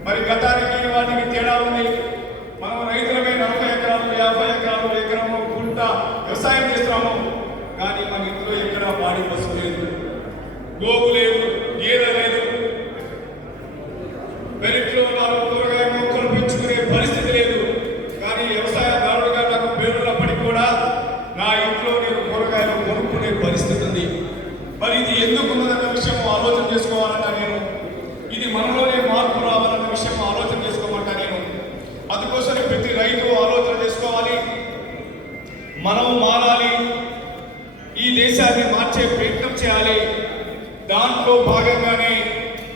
మరి గతానికి వాటికి తేడా ఉంది. మనం రైతులమే 40 ఎకరాలు 50 ఎకరాలు ఎకరము గుంట వ్యవసాయం చేస్తున్నాము. కానీ మన ఇంట్లో ఎక్కడ పాడి పశువు లేదు, గోవు లేదు, గేదె లేదు. పెరట్లో కూరగాయ మొక్కలు పెంచుకునే పరిస్థితి లేదు. కానీ వ్యవసాయదారుడుగా నాకు పేరున్నప్పటికీ కూడా నా ఇంట్లో నేను కూరగాయలు కొనుక్కునే పరిస్థితి ఉంది. మరి ఇది ఎందుకు ఉన్నదన్న విషయం ఆలోచన చేసుకోవాలన్నా నేను, ఇది మనలోనే మార్పు రావాలన్న విషయం ఆలోచన చేసుకోమంటా నేను. అందుకోసం ప్రతి రైతు ఆలోచన చేసుకోవాలి, మనం మారాలి, ఈ దేశాన్ని మార్చే ప్రయత్నం చేయాలి. దాంట్లో భాగంగానే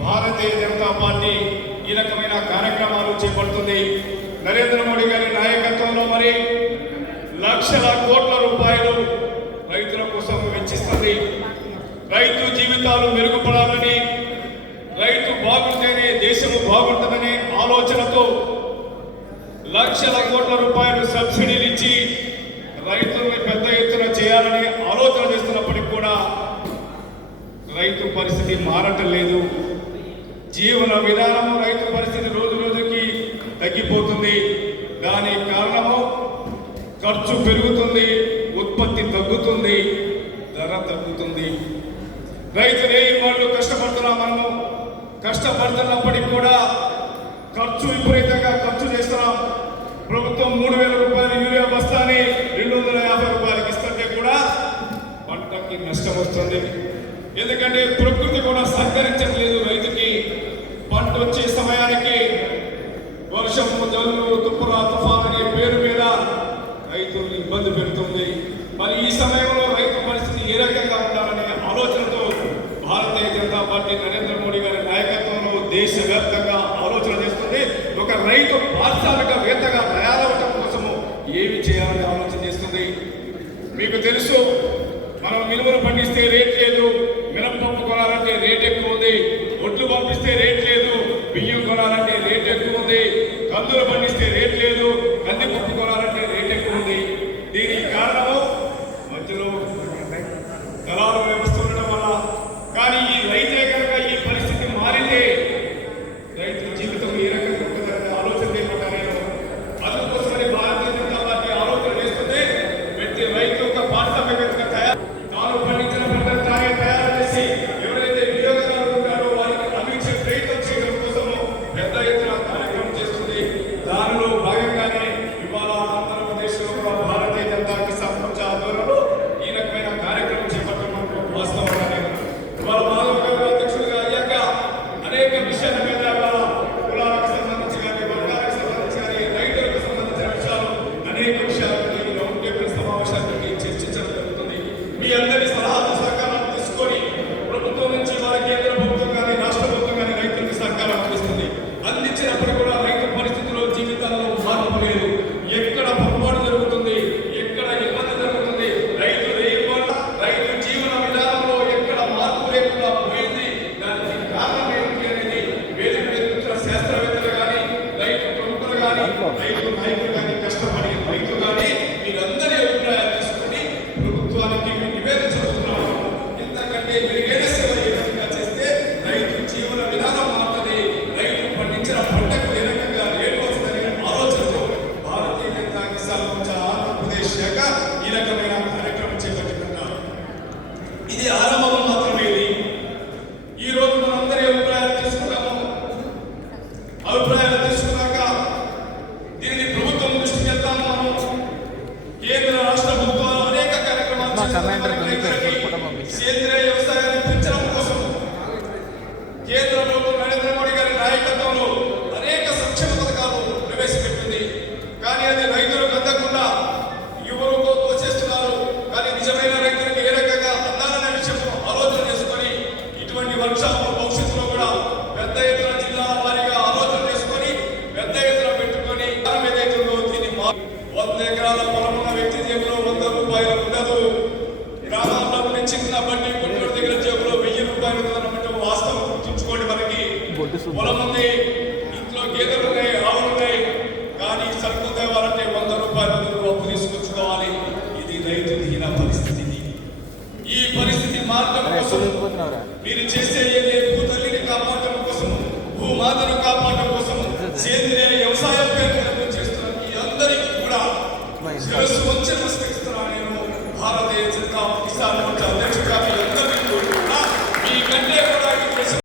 భారతీయ జనతా పార్టీ ఈ రకమైన కార్యక్రమాలు చేపడుతుంది. నరేంద్ర మోడీ గారి నాయకత్వంలో మరి లక్షల కోట్ల రూపాయలు రైతుల కోసం వెచ్చిస్తుంది. రైతు జీవితాలు మెరుగుపడాలని, రైతు బాగుంటేనే దేశము బాగుంటుందనే ఆలోచనతో లక్షల కోట్ల రూపాయలు సబ్సిడీలు ఇచ్చి రైతుల్ని పెద్ద ఎత్తున చేయాలని ఆలోచన చేస్తున్నప్పటికీ కూడా రైతు పరిస్థితి మారటం లేదు. జీవన విధానము రైతు పరిస్థితి రోజు రోజుకి తగ్గిపోతుంది. దానికి కారణము ఖర్చు పెరుగుతుంది, ఉత్పత్తి తగ్గుతుంది, ధర తగ్గుతుంది. రైతు లేని వాళ్ళు కష్టపడుతున్నాం. మనము కష్టపడుతున్నప్పటికీ కూడా ఖర్చు విపరీతంగా ఖర్చు చేస్తున్నాం. ప్రభుత్వం 3000 రూపాయలు యూరియా బస్తాని 250 రూపాయలకి ఇస్తుంటే కూడా పంటకి నష్టం వస్తుంది. ఎందుకంటే ప్రకృతి కూడా సహకరించట్లేదు రైతుకి. పంట వచ్చే సమయానికి వర్షము, జల్లు, తుఫాన్ అనే పేరు మీద రైతుల్ని ఇబ్బంది పెడుతుంది. మరి ఈ సమయంలో రైతు పరిస్థితి ఏ రకంగా ఉండాలనే ఆలోచనతో భారతీయ జనతా పార్టీ నరేంద్ర మోడీ గారి నాయకత్వంలో దేశవ్యాప్తంగా ఆలోచన చేస్తుంది. ఒక రైతు పారిశ్రామికవేత్తగా తయారవటం కోసము ఏమి చేయాలని ఆలోచన చేస్తుంది. మీకు తెలుసు, మనం మినుములు పండిస్తే రేట్ లేదు, మినపప్పు కొనాలంటే రేట్ ఎక్కువ ఉంది, ఒడ్లు పంపిస్తే రేట్ లేదు, బియ్యం కొనాలంటే రేట్ ఎక్కువ ఉంది, కందులు పండిస్తే రేట్ లేదు, కందిపప్పు కొనాలంటే రేట్ ఎక్కువ ఉంది. దీనికి కారణము మధ్యలో దళారు వ్యవస్థ ఉండడం వల్ల. కానీ ఈ రైతే కనుక ఈ పరిస్థితి మారితే రైతు జీవితం ఏ రకంగా ఉంటుందనే ఆలోచన చేయమంటా నేను. అందుకోసమని భారతీయ జనతా పార్టీ ఆలోచన చేస్తుంది. ప్రతి రైతు ఒక పారిశ్రామికవేత్తగా తాను పండించిన పంటను తానే తయారు చేసి ఎవరైతే వినియోగదారులు ఉంటారో వారికి అందించే ప్రయత్నం చేయడం కోసము పెద్ద ఎత్తున కార్యక్రమం చేస్తుంది. దానిలో భాగంగానే ఇవాళ ఆంధ్రప్రదేశ్లో కూడా భారతీయ జనతా కిసాన్ మోర్చా ఆధ్వర్యంలో ఈ రకమైన కార్యక్రమం చేపట్టడం వాస్తవంగా నేను ఇవాళ మాధవ్ అధ్యక్షులుగా అయ్యాక అనేక విషయాల మీద కులాలకు సంబంధించి కానీ, వర్గాలకు సంబంధించి కానీ, రైతులకు సంబంధించిన విషయాలు అనేక విషయాలను ఈ రౌండ్ టేబుల్ సమావేశానికి చర్చించడం జరుగుతుంది. మీ అందరి సలహాలు సహకారాలు తీసుకొని ప్రభుత్వం నుంచి వాళ్ళ కేంద్ర ప్రభుత్వం కానీ రాష్ట్ర ప్రభుత్వం కానీ రైతులకు సహకారం అందిస్తుంది. అందించినప్పుడు కూడా రైతు పరిస్థితుల్లో జీవితాల్లో మార్పు లేదు. ఎక్కడ పొరపాటు జరుగుతుంది, ఎక్కడ ఇబ్బంది జరుగుతుంది, రైతు రైతు జీవన విధానంలో ఎక్కడ మార్పు లేకుండా పోయింది, దానికి కారణం ఏమిటి అనేది వేదిక మీద కూర్చున్న శాస్త్రవేత్తలు కానీ, రైతు ప్రముఖులు కానీ, రైతు నాయకులు కానీ, కష్టపడి రైతు కానీ మీరందరి అభిప్రాయాలు తీసుకుని ప్రభుత్వానికి నివేదించబోతున్నాము. ఎందుకంటే మెరుగైన సేవ ఏ రకంగా చేస్తే రైతు జీవన విధానం మారుతుంది, రైతు పండించిన పంటకు ఏ రకంగా రేటు వస్తుందనే ఆలోచనతో భారతీయ జనతా కిసాన్ మోర్చా ఆంధ్రప్రదేశ్ శాఖ ఈ రకమైన కార్యక్రమం చేపట్టుకున్నారు. ఇది ఆరంభం మాత్రమే. ఈ రోజు మనందరి అభిప్రాయాలు తీసుకున్నాము. అభిప్రాయాలు తీసుకున్నాక దీనిని ప్రభుత్వం దృష్టికి వెళ్తాము. మనం కేంద్ర రాష్ట్ర ప్రభుత్వాలు అనేక కార్యక్రమాలు సేంద్రియ